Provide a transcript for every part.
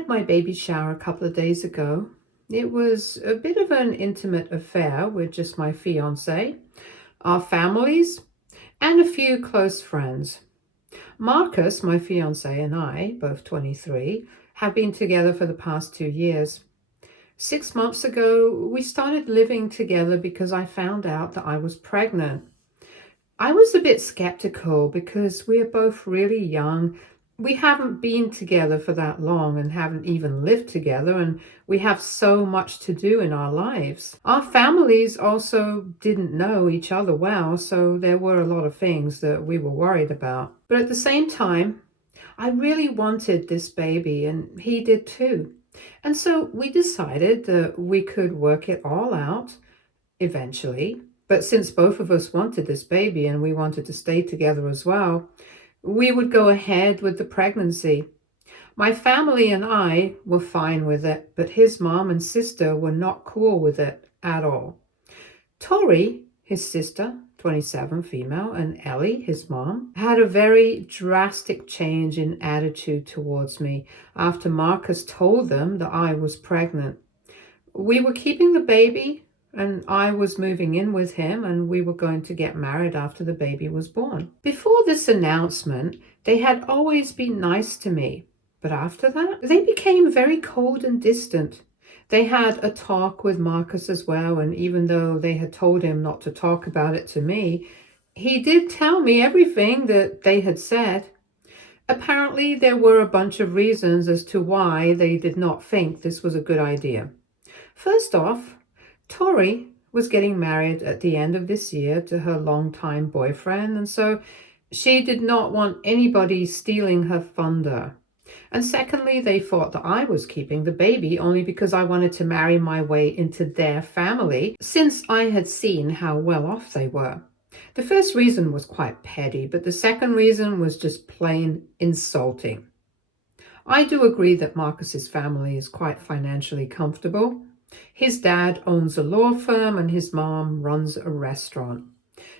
had my baby shower a couple of days ago. It was a bit of an intimate affair with just my fiancé, our families, and a few close friends. Marcus, my fiancé, and I, both 23, have been together for the past 2 years. 6 months ago, we started living together because I found out that I was pregnant. I was a bit skeptical because we're both really young. We haven't been together for that long and haven't even lived together, and we have so much to do in our lives. Our families also didn't know each other well, so there were a lot of things that we were worried about. But at the same time, I really wanted this baby, and he did too. And so we decided that we could work it all out eventually. But since both of us wanted this baby and we wanted to stay together as well, we would go ahead with the pregnancy. My family and I were fine with it, but his mom and sister were not cool with it at all. Tori, his sister, 27, female, and Ellie, his mom, had a very drastic change in attitude towards me after Marcus told them that I was pregnant. We were keeping the baby, and I was moving in with him, and we were going to get married after the baby was born. Before this announcement, they had always been nice to me, but after that, they became very cold and distant. They had a talk with Marcus as well, and even though they had told him not to talk about it to me, he did tell me everything that they had said. Apparently, there were a bunch of reasons as to why they did not think this was a good idea. First off, Tori was getting married at the end of this year to her longtime boyfriend, and so she did not want anybody stealing her thunder. And secondly, they thought that I was keeping the baby only because I wanted to marry my way into their family, since I had seen how well off they were. The first reason was quite petty, but the second reason was just plain insulting. I do agree that Marcus's family is quite financially comfortable. His dad owns a law firm and his mom runs a restaurant.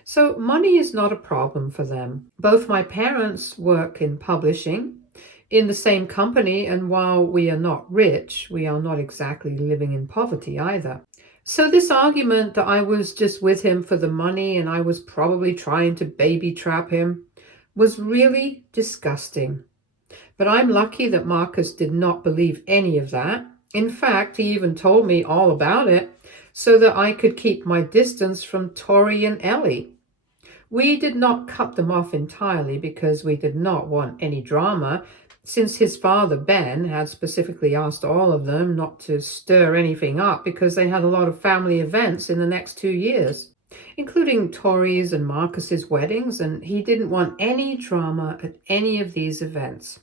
So money is not a problem for them. Both my parents work in publishing in the same company, and while we are not rich, we are not exactly living in poverty either. So this argument that I was just with him for the money and I was probably trying to baby trap him was really disgusting. But I'm lucky that Marcus did not believe any of that. In fact, he even told me all about it so that I could keep my distance from Tori and Ellie. We did not cut them off entirely because we did not want any drama, since his father, Ben, had specifically asked all of them not to stir anything up because they had a lot of family events in the next 2 years, including Tori's and Marcus's weddings, and he didn't want any drama at any of these events.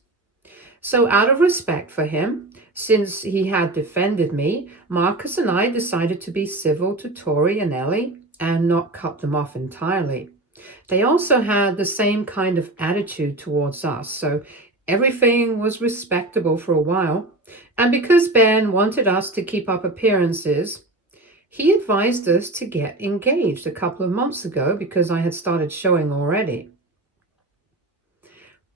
So out of respect for him, since he had defended me, Marcus and I decided to be civil to Tori and Ellie and not cut them off entirely. They also had the same kind of attitude towards us, so everything was respectable for a while. And because Ben wanted us to keep up appearances, he advised us to get engaged a couple of months ago because I had started showing already.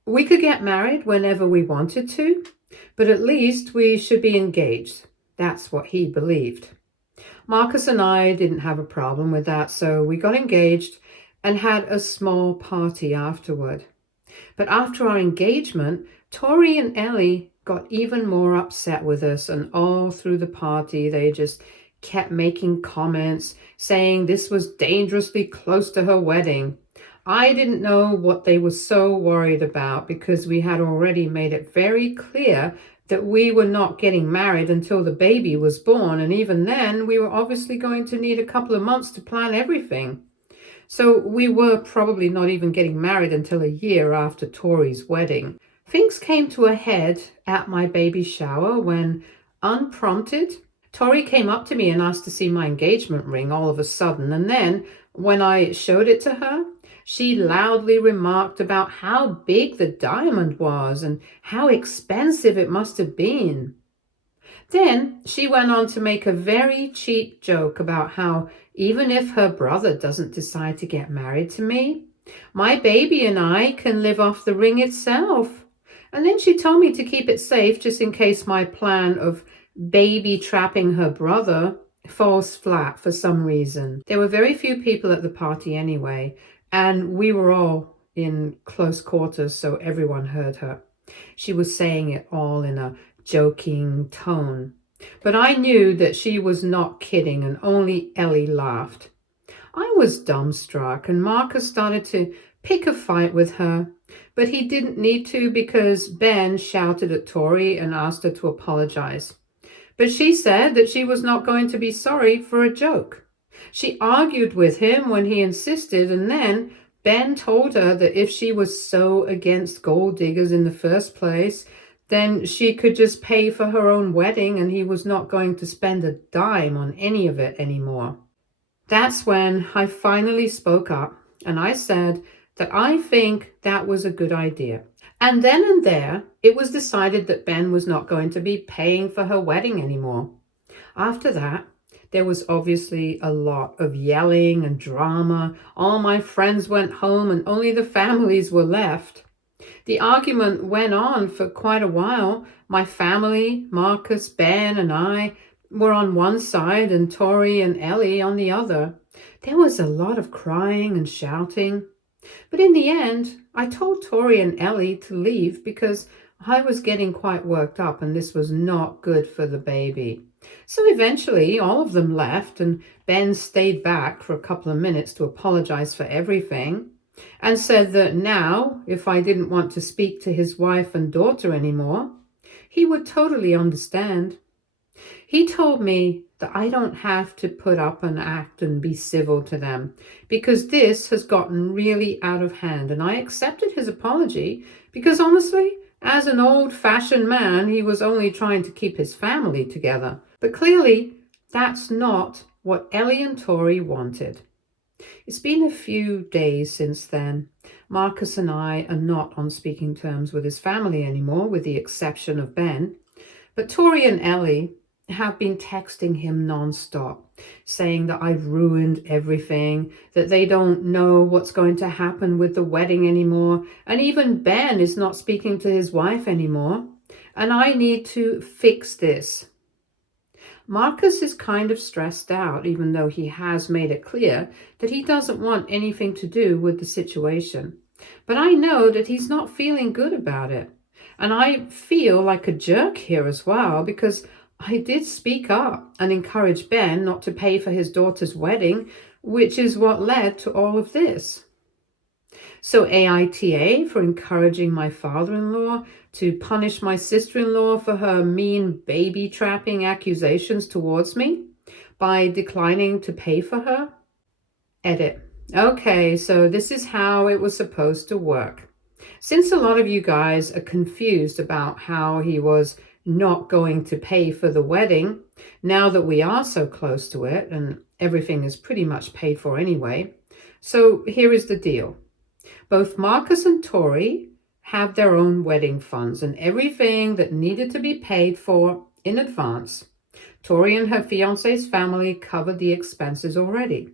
We could get married whenever we wanted to, but at least we should be engaged. That's what he believed. Marcus and I didn't have a problem with that, so we got engaged and had a small party afterward. But after our engagement, Tori and Ellie got even more upset with us, and all through the party they just kept making comments saying this was dangerously close to her wedding. I didn't know what they were so worried about because we had already made it very clear that we were not getting married until the baby was born, and even then we were obviously going to need a couple of months to plan everything. So we were probably not even getting married until a year after Tori's wedding. Things came to a head at my baby shower when, unprompted, Tori came up to me and asked to see my engagement ring all of a sudden, and then when I showed it to her, she loudly remarked about how big the diamond was and how expensive it must have been. Then she went on to make a very cheap joke about how even if her brother doesn't decide to get married to me, my baby and I can live off the ring itself. And then she told me to keep it safe just in case my plan of baby trapping her brother falls flat for some reason. There were very few people at the party anyway, and we were all in close quarters, so everyone heard her. She was saying it all in a joking tone. But I knew that she was not kidding, and only Ellie laughed. I was dumbstruck, and Marcus started to pick a fight with her, but he didn't need to because Ben shouted at Tori and asked her to apologize. But she said that she was not going to be sorry for a joke. She argued with him when he insisted, and then Ben told her that if she was so against gold diggers in the first place, then she could just pay for her own wedding and he was not going to spend a dime on any of it anymore. That's when I finally spoke up and I said that I think that was a good idea. And then and there, it was decided that Ben was not going to be paying for her wedding anymore. After that, there was obviously a lot of yelling and drama. All my friends went home and only the families were left. The argument went on for quite a while. My family, Marcus, Ben, and I were on one side and Tori and Ellie on the other. There was a lot of crying and shouting. But in the end, I told Tori and Ellie to leave because I was getting quite worked up and this was not good for the baby. So eventually all of them left and Ben stayed back for a couple of minutes to apologize for everything and said that now, if I didn't want to speak to his wife and daughter anymore, he would totally understand. He told me that I don't have to put up an act and be civil to them because this has gotten really out of hand, and I accepted his apology because honestly, as an old-fashioned man, he was only trying to keep his family together. But clearly, that's not what Ellie and Tori wanted. It's been a few days since then. Marcus and I are not on speaking terms with his family anymore, with the exception of Ben. But Tori and Ellie have been texting him nonstop, saying that I've ruined everything, that they don't know what's going to happen with the wedding anymore, and even Ben is not speaking to his wife anymore, and I need to fix this. Marcus is kind of stressed out, even though he has made it clear that he doesn't want anything to do with the situation. But I know that he's not feeling good about it. And I feel like a jerk here as well because I did speak up and encourage Ben not to pay for his daughter's wedding, which is what led to all of this. So AITA for encouraging my father-in-law to punish my sister-in-law for her mean baby trapping accusations towards me by declining to pay for her. Edit. Okay, so this is how it was supposed to work. Since a lot of you guys are confused about how he was not going to pay for the wedding, now that we are so close to it and everything is pretty much paid for anyway, so here is the deal. Both Marcus and Tori have their own wedding funds and everything that needed to be paid for in advance. Tori and her fiancé's family covered the expenses already.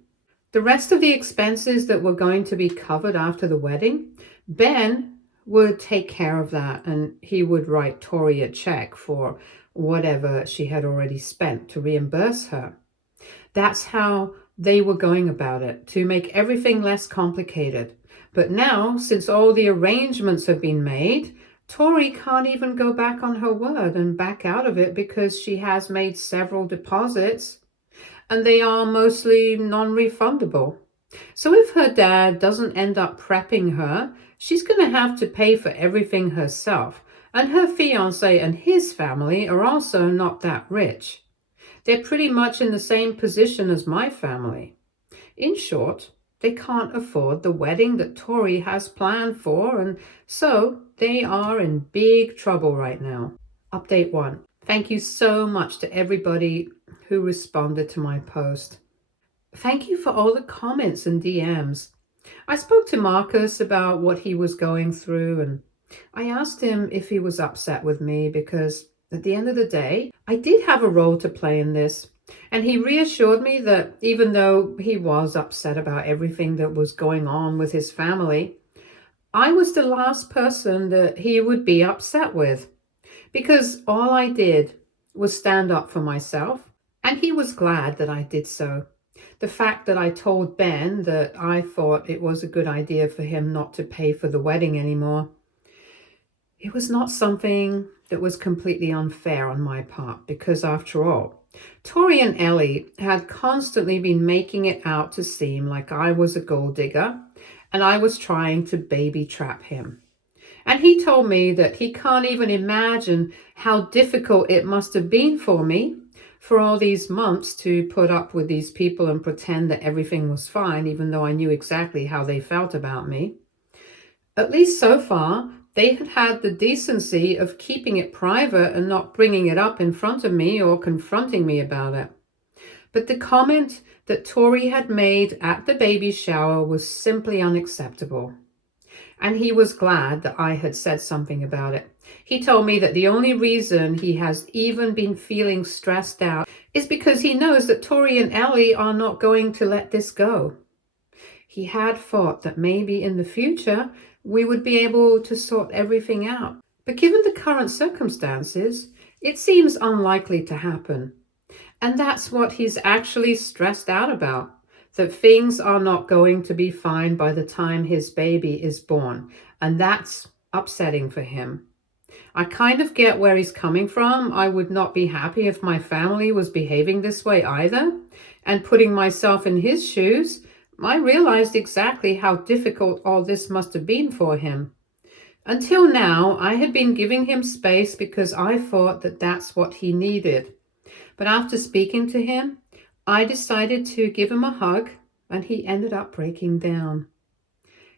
The rest of the expenses that were going to be covered after the wedding, Ben would take care of that and he would write Tori a check for whatever she had already spent to reimburse her. That's how they were going about it, to make everything less complicated. But now, since all the arrangements have been made, Tori can't even go back on her word and back out of it because she has made several deposits and they are mostly non-refundable. So if her dad doesn't end up prepping her, she's going to have to pay for everything herself. And her fiancé and his family are also not that rich. They're pretty much in the same position as my family. In short, they can't afford the wedding that Tori has planned for, and so they are in big trouble right now. Update 1. Thank you so much to everybody who responded to my post. Thank you for all the comments and DMs. I spoke to Marcus about what he was going through, and I asked him if he was upset with me because at the end of the day, I did have a role to play in this. And he reassured me that even though he was upset about everything that was going on with his family, I was the last person that he would be upset with because all I did was stand up for myself, and he was glad that I did so. The fact that I told Ben that I thought it was a good idea for him not to pay for the wedding anymore, it was not something that was completely unfair on my part because, after all, Tori and Ellie had constantly been making it out to seem like I was a gold digger and I was trying to baby trap him. And he told me that he can't even imagine how difficult it must have been for me for all these months to put up with these people and pretend that everything was fine, even though I knew exactly how they felt about me. At least so far, they had had the decency of keeping it private and not bringing it up in front of me or confronting me about it. But the comment that Tori had made at the baby shower was simply unacceptable. And he was glad that I had said something about it. He told me that the only reason he has even been feeling stressed out is because he knows that Tori and Ellie are not going to let this go. He had thought that maybe in the future we would be able to sort everything out. But given the current circumstances, it seems unlikely to happen. And that's what he's actually stressed out about, that things are not going to be fine by the time his baby is born. And that's upsetting for him. I kind of get where he's coming from. I would not be happy if my family was behaving this way either. And putting myself in his shoes, I realized exactly how difficult all this must have been for him. Until now, I had been giving him space because I thought that that's what he needed. But after speaking to him, I decided to give him a hug, and he ended up breaking down.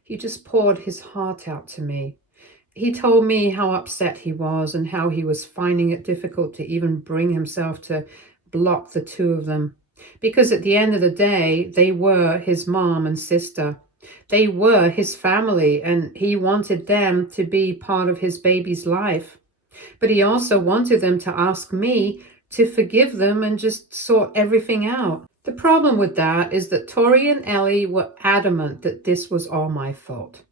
He just poured his heart out to me. He told me how upset he was and how he was finding it difficult to even bring himself to block the two of them. Because at the end of the day, they were his mom and sister. They were his family, and he wanted them to be part of his baby's life. But he also wanted them to ask me to forgive them and just sort everything out. The problem with that is that Tori and Ellie were adamant that this was all my fault.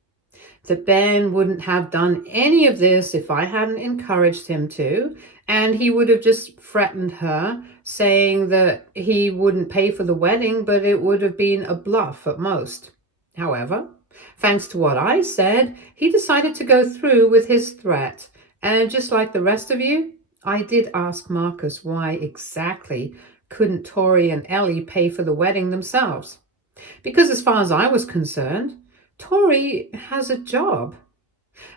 That Ben wouldn't have done any of this if I hadn't encouraged him to, and he would have just threatened her, saying that he wouldn't pay for the wedding, but it would have been a bluff at most. However, thanks to what I said, he decided to go through with his threat, and just like the rest of you, I did ask Marcus why exactly couldn't Tori and Ellie pay for the wedding themselves. Because as far as I was concerned, Tori has a job,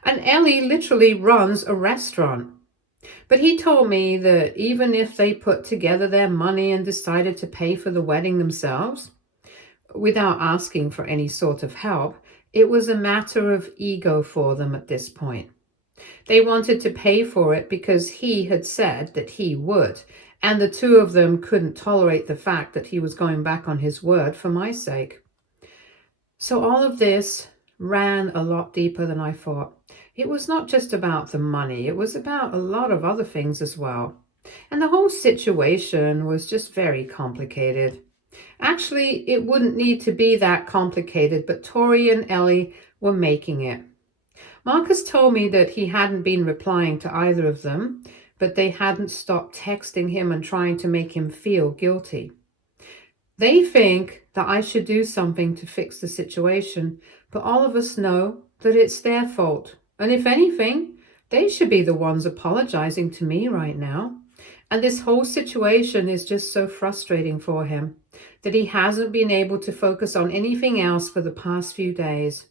and Ellie literally runs a restaurant. But he told me that even if they put together their money and decided to pay for the wedding themselves, without asking for any sort of help, it was a matter of ego for them at this point. They wanted to pay for it because he had said that he would, and the two of them couldn't tolerate the fact that he was going back on his word for my sake. So all of this ran a lot deeper than I thought. It was not just about the money, it was about a lot of other things as well. And the whole situation was just very complicated. Actually, it wouldn't need to be that complicated, but Tori and Ellie were making it. Marcus told me that he hadn't been replying to either of them, but they hadn't stopped texting him and trying to make him feel guilty. They think that I should do something to fix the situation, but all of us know that it's their fault. And if anything, they should be the ones apologizing to me right now. And this whole situation is just so frustrating for him that he hasn't been able to focus on anything else for the past few days.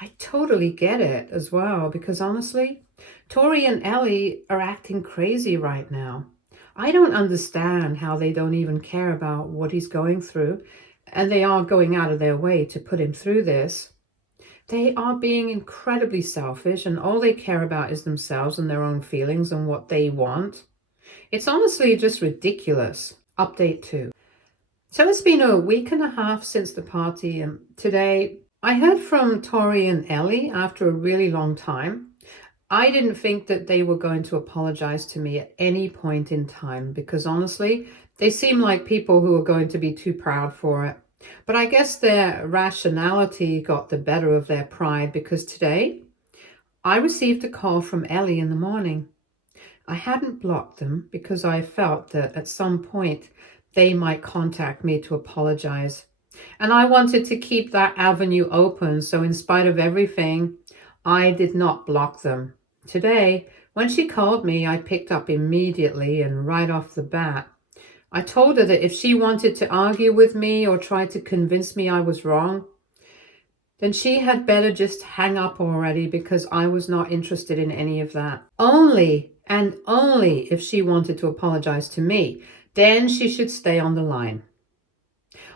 I totally get it as well, because honestly, Tori and Ellie are acting crazy right now. I don't understand how they don't even care about what he's going through, and they are going out of their way to put him through this. They are being incredibly selfish, and all they care about is themselves and their own feelings and what they want. It's honestly just ridiculous. Update 2. So it's been a week and a half since the party, and today I heard from Tori and Ellie after a really long time. I didn't think that they were going to apologize to me at any point in time because honestly, they seem like people who are going to be too proud for it. But I guess their rationality got the better of their pride because today I received a call from Ellie in the morning. I hadn't blocked them because I felt that at some point they might contact me to apologize. And I wanted to keep that avenue open, so in spite of everything, I did not block them. Today, when she called me, I picked up immediately and right off the bat. I told her that if she wanted to argue with me or try to convince me I was wrong, then she had better just hang up already because I was not interested in any of that. Only and only if she wanted to apologize to me, then she should stay on the line.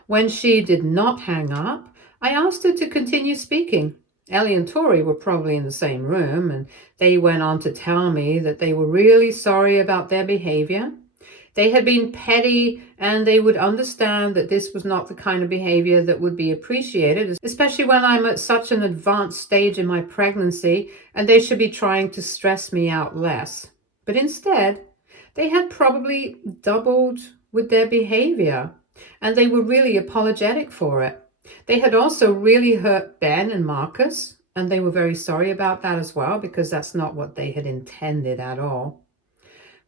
When she did not hang up, I asked her to continue speaking. Ellie and Tori were probably in the same room, and they went on to tell me that they were really sorry about their behavior. They had been petty, and they would understand that this was not the kind of behavior that would be appreciated, especially when I'm at such an advanced stage in my pregnancy, and they should be trying to stress me out less. But instead, they had probably doubled with their behavior, and they were really apologetic for it. They had also really hurt Ben and Marcus, and they were very sorry about that as well, because that's not what they had intended at all.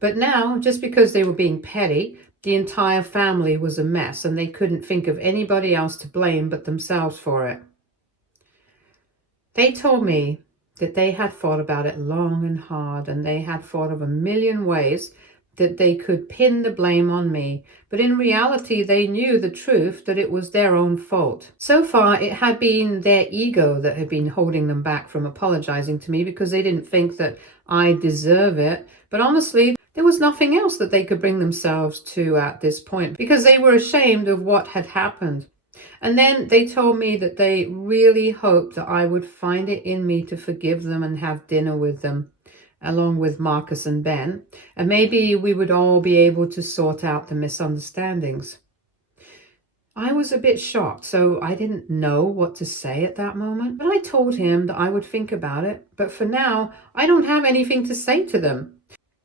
But now, just because they were being petty, the entire family was a mess, and they couldn't think of anybody else to blame but themselves for it. They told me that they had thought about it long and hard, and they had thought of a million ways that they could pin the blame on me, but in reality they knew the truth, that it was their own fault. So far it had been their ego that had been holding them back from apologizing to me because they didn't think that I deserve it. But honestly, there was nothing else that they could bring themselves to at this point because they were ashamed of what had happened. And then they told me that they really hoped that I would find it in me to forgive them and have dinner with them, along with Marcus and Ben, and maybe we would all be able to sort out the misunderstandings. I was a bit shocked, so I didn't know what to say at that moment, but I told him that I would think about it. But for now, I don't have anything to say to them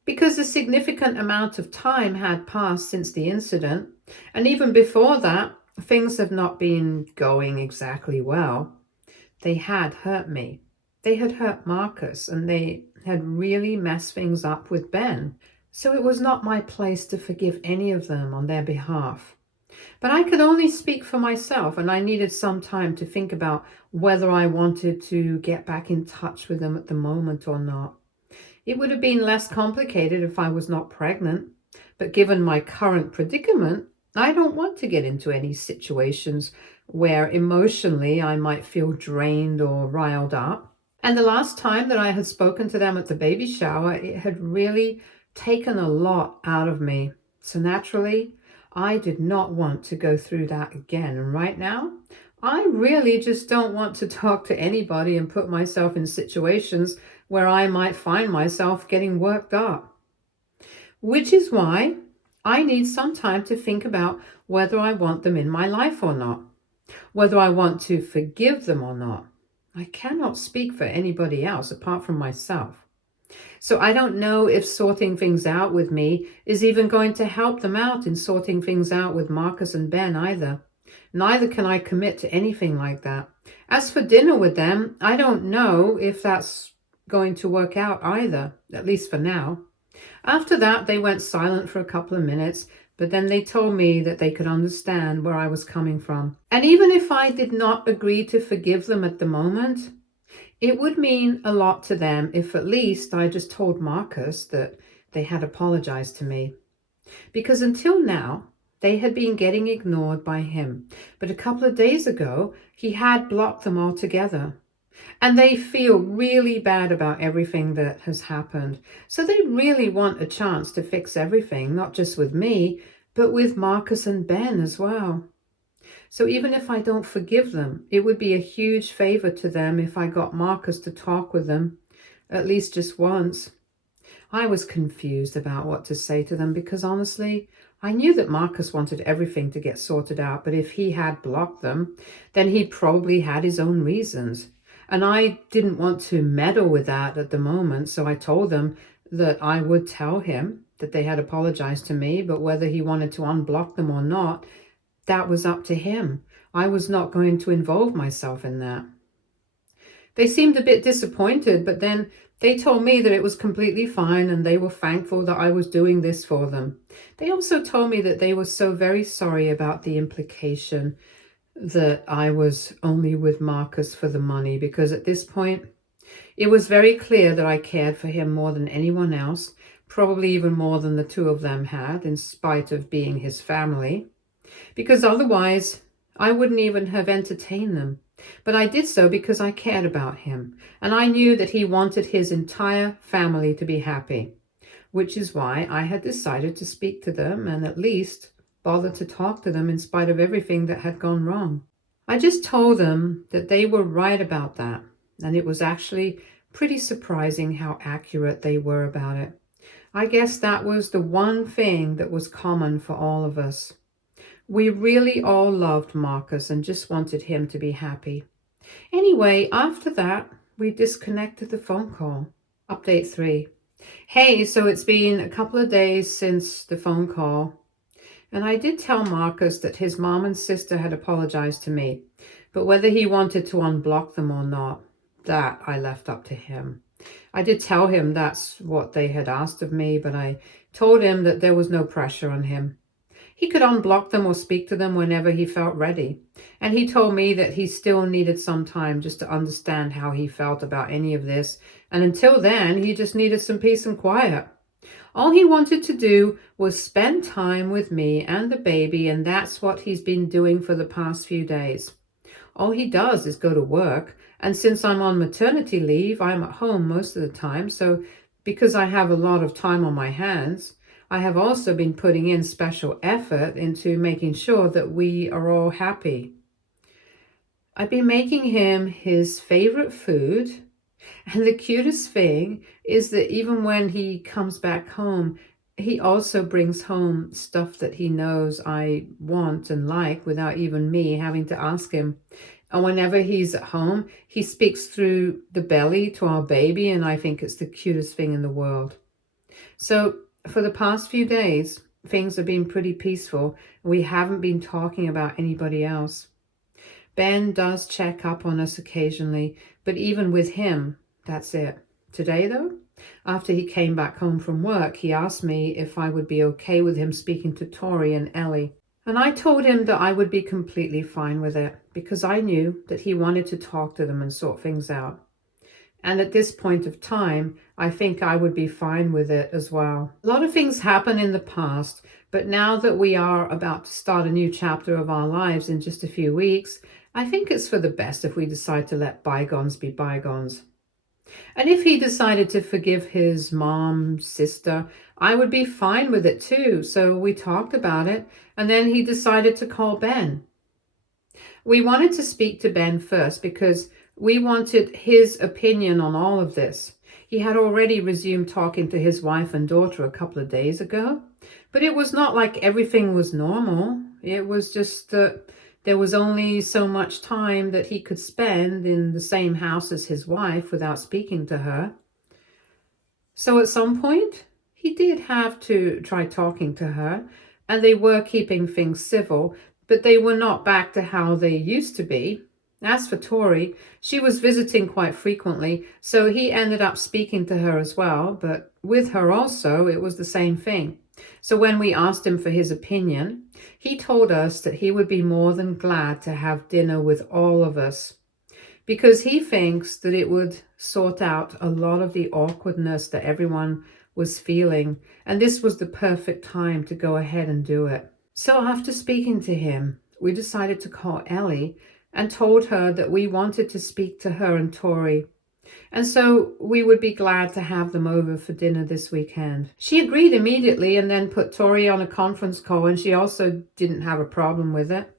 because a significant amount of time had passed since the incident, and even before that, things have not been going exactly well. They had hurt me. They had hurt Marcus, and they had really messed things up with Ben. So it was not my place to forgive any of them on their behalf. But I could only speak for myself, and I needed some time to think about whether I wanted to get back in touch with them at the moment or not. It would have been less complicated if I was not pregnant, but given my current predicament, I don't want to get into any situations where emotionally I might feel drained or riled up. And the last time that I had spoken to them at the baby shower, it had really taken a lot out of me. So naturally, I did not want to go through that again. And right now, I really just don't want to talk to anybody and put myself in situations where I might find myself getting worked up. Which is why I need some time to think about whether I want them in my life or not, whether I want to forgive them or not. I cannot speak for anybody else apart from myself. So I don't know if sorting things out with me is even going to help them out in sorting things out with Marcus and Ben either. Neither can I commit to anything like that. As for dinner with them, I don't know if that's going to work out either, at least for now. After that, they went silent for a couple of minutes, but then they told me that they could understand where I was coming from. And even if I did not agree to forgive them at the moment, it would mean a lot to them if at least I just told Marcus that they had apologized to me. Because until now, they had been getting ignored by him. But a couple of days ago, he had blocked them altogether. And they feel really bad about everything that has happened. So they really want a chance to fix everything, not just with me, but with Marcus and Ben as well. So even if I don't forgive them, it would be a huge favor to them if I got Marcus to talk with them, at least just once. I was confused about what to say to them because honestly, I knew that Marcus wanted everything to get sorted out, but if he had blocked them, then he probably had his own reasons. And I didn't want to meddle with that at the moment, so I told them that I would tell him that they had apologized to me, but whether he wanted to unblock them or not, that was up to him. I was not going to involve myself in that. They seemed a bit disappointed, but then they told me that it was completely fine and they were thankful that I was doing this for them. They also told me that they were so very sorry about the implication that I was only with Marcus for the money, because at this point, it was very clear that I cared for him more than anyone else, probably even more than the two of them had, in spite of being his family, because otherwise I wouldn't even have entertained them. But I did so because I cared about him, and I knew that he wanted his entire family to be happy, which is why I had decided to speak to them and at least bother to talk to them in spite of everything that had gone wrong. I just told them that they were right about that, and it was actually pretty surprising how accurate they were about it. I guess that was the one thing that was common for all of us. We really all loved Marcus and just wanted him to be happy. Anyway, after that, we disconnected the phone call. Update 3. Hey, so it's been a couple of days since the phone call, and I did tell Marcus that his mom and sister had apologized to me, but whether he wanted to unblock them or not, that I left up to him. I did tell him that's what they had asked of me, but I told him that there was no pressure on him. He could unblock them or speak to them whenever he felt ready. And he told me that he still needed some time just to understand how he felt about any of this. And until then, he just needed some peace and quiet. All he wanted to do was spend time with me and the baby, and that's what he's been doing for the past few days. All he does is go to work, and since I'm on maternity leave, I'm at home most of the time, so because I have a lot of time on my hands, I have also been putting in special effort into making sure that we are all happy. I've been making him his favorite food, and the cutest thing is that even when he comes back home, he also brings home stuff that he knows I want and like without even me having to ask him. And whenever he's at home, he speaks through the belly to our baby, and I think it's the cutest thing in the world. So for the past few days, things have been pretty peaceful. We haven't been talking about anybody else. Ben does check up on us occasionally, but even with him, that's it. Today, though, after he came back home from work, he asked me if I would be okay with him speaking to Tori and Ellie. And I told him that I would be completely fine with it, because I knew that he wanted to talk to them and sort things out. And at this point of time, I think I would be fine with it as well. A lot of things happen in the past, but now that we are about to start a new chapter of our lives in just a few weeks, I think it's for the best if we decide to let bygones be bygones. And if he decided to forgive his mom, sister, I would be fine with it too. So we talked about it, and then he decided to call Ben. We wanted to speak to Ben first because we wanted his opinion on all of this. He had already resumed talking to his wife and daughter a couple of days ago, but it was not like everything was normal. It was just that there was only so much time that he could spend in the same house as his wife without speaking to her. So at some point, he did have to try talking to her, and they were keeping things civil, but they were not back to how they used to be. As for Tori, she was visiting quite frequently, so he ended up speaking to her as well, but with her also, it was the same thing. So when we asked him for his opinion, he told us that he would be more than glad to have dinner with all of us, because he thinks that it would sort out a lot of the awkwardness that everyone was feeling, and this was the perfect time to go ahead and do it. So after speaking to him, we decided to call Ellie and told her that we wanted to speak to her and Tori, and so we would be glad to have them over for dinner this weekend. She agreed immediately and then put Tori on a conference call, and she also didn't have a problem with it.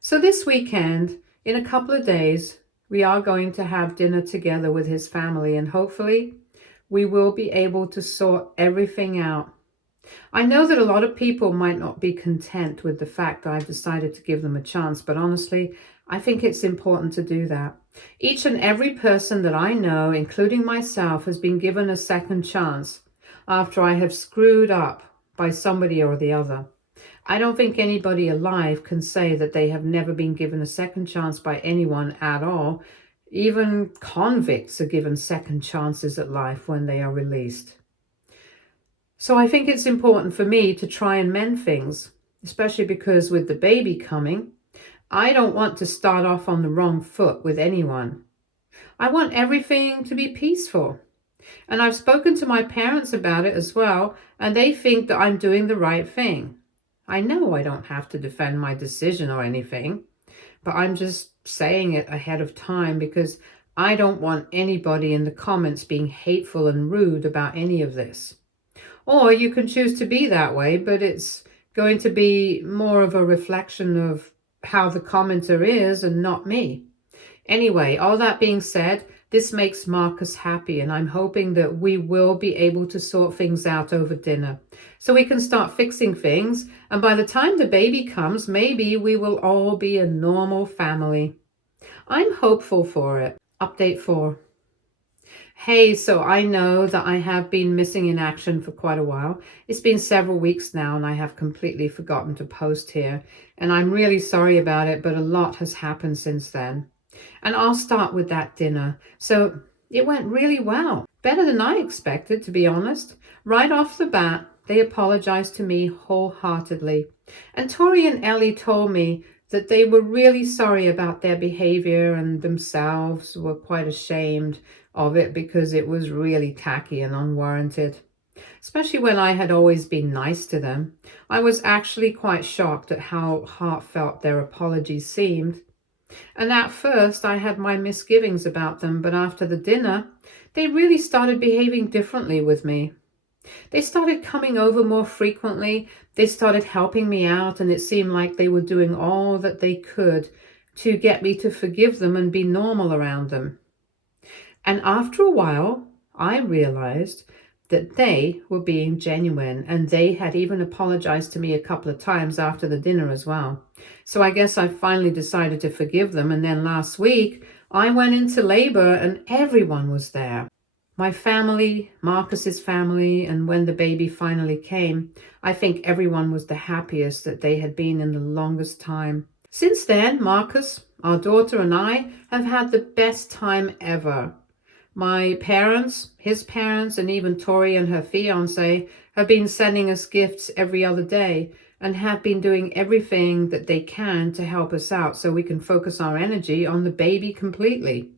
So this weekend, in a couple of days, we are going to have dinner together with his family, and hopefully we will be able to sort everything out. I know that a lot of people might not be content with the fact that I've decided to give them a chance, but honestly, I think it's important to do that. Each and every person that I know, including myself, has been given a second chance after I have screwed up by somebody or the other. I don't think anybody alive can say that they have never been given a second chance by anyone at all. Even convicts are given second chances at life when they are released. So I think it's important for me to try and mend things, especially because with the baby coming, I don't want to start off on the wrong foot with anyone. I want everything to be peaceful. And I've spoken to my parents about it as well, and they think that I'm doing the right thing. I know I don't have to defend my decision or anything, but I'm just saying it ahead of time because I don't want anybody in the comments being hateful and rude about any of this. Or you can choose to be that way, but it's going to be more of a reflection of how the commenter is and not me. Anyway, all that being said, this makes Marcus happy, and I'm hoping that we will be able to sort things out over dinner so we can start fixing things. And by the time the baby comes, maybe we will all be a normal family. I'm hopeful for it. Update 4. Hey, so I know that I have been missing in action for quite a while. It's been several weeks now and I have completely forgotten to post here. And I'm really sorry about it, but a lot has happened since then. And I'll start with that dinner. So it went really well. Better than I expected, to be honest. Right off the bat, they apologized to me wholeheartedly. And Tori and Ellie told me that they were really sorry about their behavior and themselves were quite ashamed of it because it was really tacky and unwarranted. Especially when I had always been nice to them. I was actually quite shocked at how heartfelt their apologies seemed. And at first I had my misgivings about them, but after the dinner, they really started behaving differently with me. They started coming over more frequently. They started helping me out, and it seemed like they were doing all that they could to get me to forgive them and be normal around them. And after a while, I realized that they were being genuine, and they had even apologized to me a couple of times after the dinner as well. So I guess I finally decided to forgive them, and then last week I went into labor and everyone was there. My family, Marcus's family, and when the baby finally came, I think everyone was the happiest that they had been in the longest time. Since then, Marcus, our daughter, and I have had the best time ever. My parents, his parents, and even Tori and her fiancé have been sending us gifts every other day and have been doing everything that they can to help us out so we can focus our energy on the baby completely.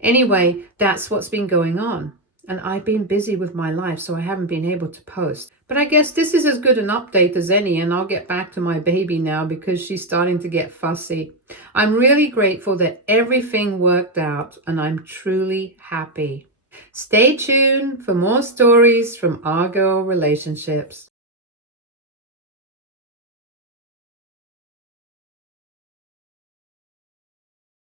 Anyway, that's what's been going on. And I've been busy with my life, so I haven't been able to post. But I guess this is as good an update as any, and I'll get back to my baby now because she's starting to get fussy. I'm really grateful that everything worked out, and I'm truly happy. Stay tuned for more stories from our girl relationships.